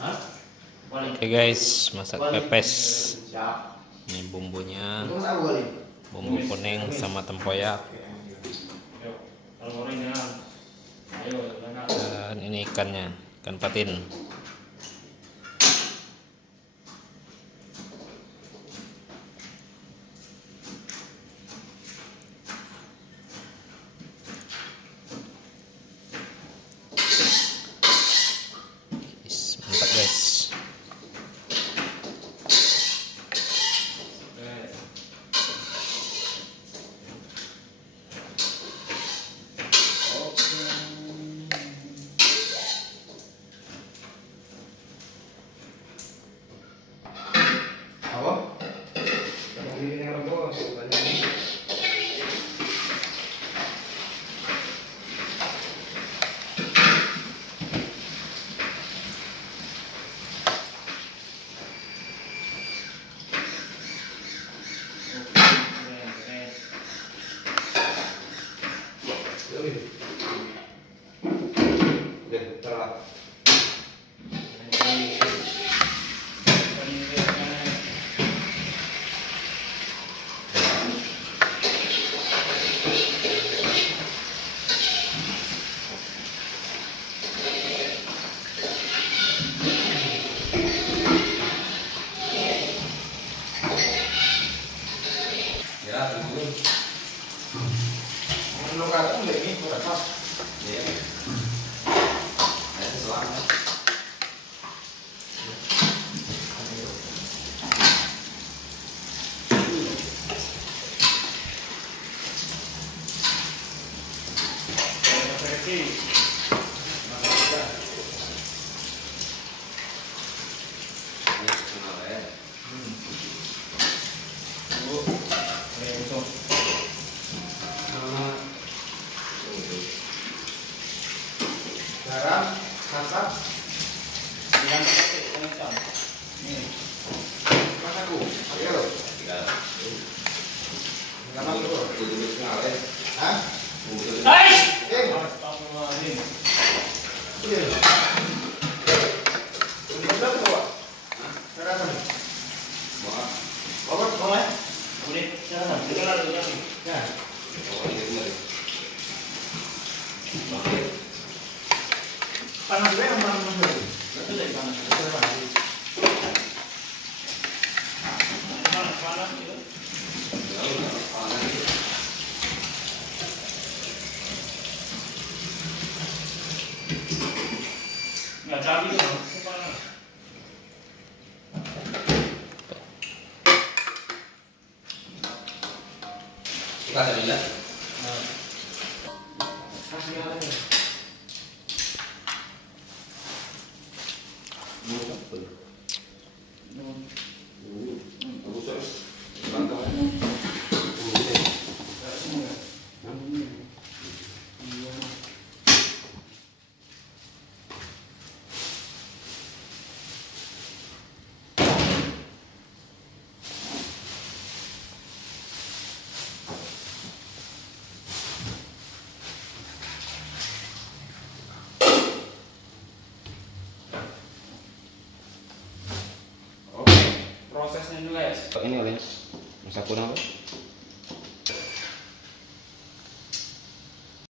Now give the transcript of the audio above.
Oke guys, masak pepes. Ini bumbunya, bumbu kuning sama tempoyak. Dan ini ikannya, ikan patin. Mantap guys. Garam, santan, dengan kecap. Nih, mas aku, ayo. Kenapa lu? Dulu sekali. Hah? Hai. Astagfirullahaladzim. Iya. Udah berapa? Hah? Berapa nih? Bawa. Bawa. Udah, jangan. Kita lalu lagi. Ya. Oh, iya. Oke. Panas gue yang panas dulu. Betul ya panas. Betul panas. Panas itu. Nggak cabai dong. Panas. Kita ada bila. Kasih aja. Prosesnya juga ya. Ini oleh masak kurang.